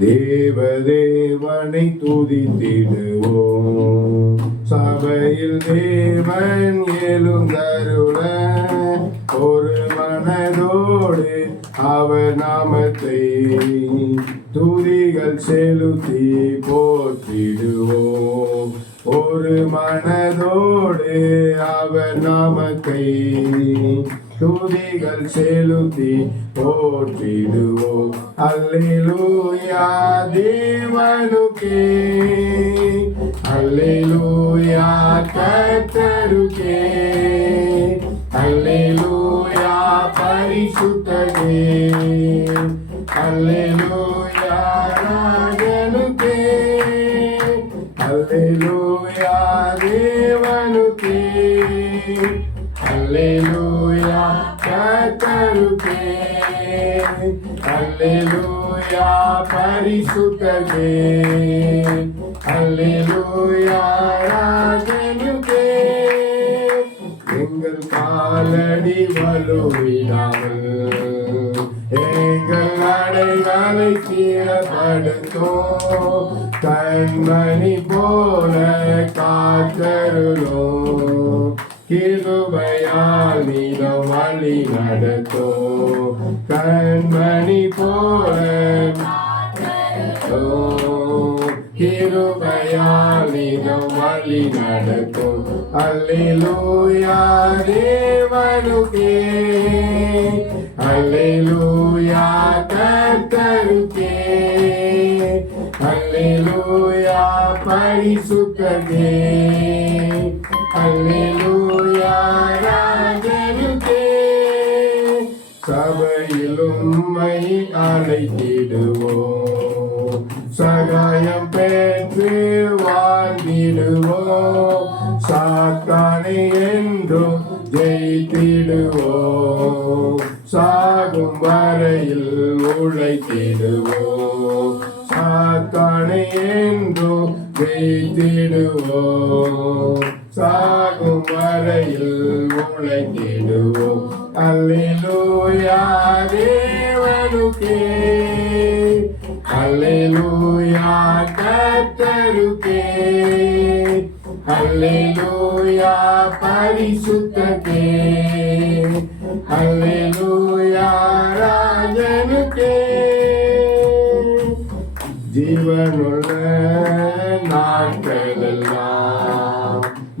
தேவனை துதித்திடுவோம். சபையில் தேவன் எழுந்தருள ஒரு மனதோடு அவர் நாமத்தை துதிகள் செலுத்தி போற்றிடுவோம். ஒரு மனதோடு அவர் நாமத்தை துதிகள் செலுத்தி போற்றிடுவோம். அல்லேலூயா தேவனுக்கே, அல்லேலூயா கர்த்தருக்கே, அல்லேலூயா பரிசுத்தரே, அல்லேலூயா ராஜனுக்கே, அல்லேலூயா தேவனுக்கே, அல்லேலூயா கர்த்தருக்கே, அல்லேலூயா பரிசுத்தரே, அல்லேலூயா ராஜனுக்கே. எங்கள் காலடி வலுவிடாமல் எங்கள் நடைகளை கீழப்படுத்தும். கண்மணி போல காத்தருளும். கிருபையால் நீதம் வழி நடத்தும். கண்மணி போல கிருபையால் நீதம் வழி நடத்தும். அல்லேலூயா தேவனுக்கே, அல்லேலூயா கர்த்தருக்கே, அல்லேலூயா பரிசுத்தரே, அல்லேலூயா ராஜனுக்கே. சபையில் உம்மை அழைத்திடுவோம். சகாயம் பெற்று வாழ்ந்திடுவோம். சாத்தானை என்றும் ஜெயித்திடுவோம். சாகும் வரையில் உழைத்திடுவோம். சாத்தானை என்றும் ஜெயித்திடுவோம். சாகும் வரையில் உழைத்திடுவோம். அல்லேலூயா தேவனுக்கே, அல்லேலூயா கர்த்தருக்கே, அல்லேலூயா பரிசுத்தரே, அல்லேலூயா ராஜனுக்கே. ஜீவனுள்ள நாட்களெல்லாம்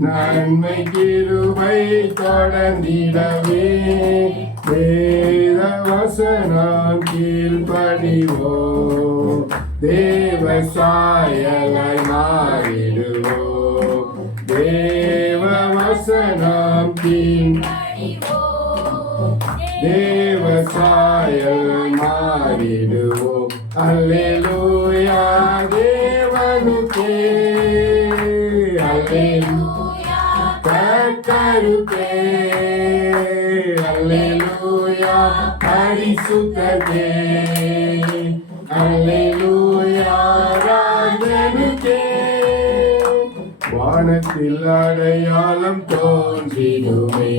நன்மை கிருபை தொடர்ந்திடவே வேத வசனம் கீழ்ப்படிவோம். தேவ சாயலாய் மாறிடுவோம். தேவ வசனம் தேவ சாயல் மாறிடுவோம். அல்லேலூயா தேவனுக்கே, அல்லேலூயா கர்த்தருக்கே, அல்லேலூயா பரிசுத்தரே, அல்லேலூயா ராஜனுக்கே. வானத்தில் அடையாளம் தோன்றிடுமே.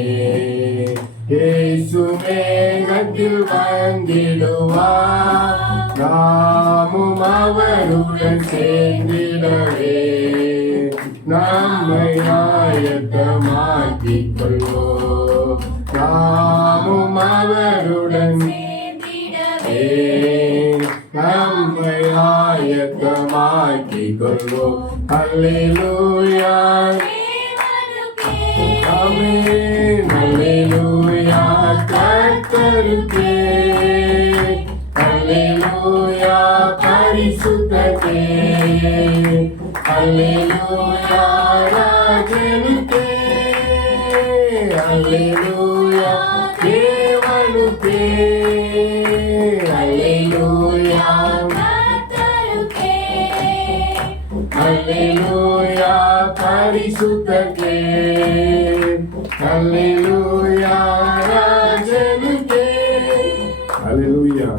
இயேசு மேகத்தில் வந்திடுவார். நாமும் அவருடன் சேர்ந்திடவே நம்மை ஆயத்தமாக்கிக் கொள்வோம். நாமும் அவருடன் நம்மை ஆயத்தமாக்கிக் கொள்வோம். அல்லேலூயா ஆமென். அல்லேலூயா கர்த்தருக்கே, அல்லேலூயா பரிசுத்தரே, அல்லேலூயா ராஜனுக்கே, அல்லேலூயா தேவனுக்கே, அல்லேலூயா கர்த்தருக்கே, அல்லேலூயா பரிசுத்தரே, அல்லேலூயா ராஜனுக்கே. அல்லேலூயா.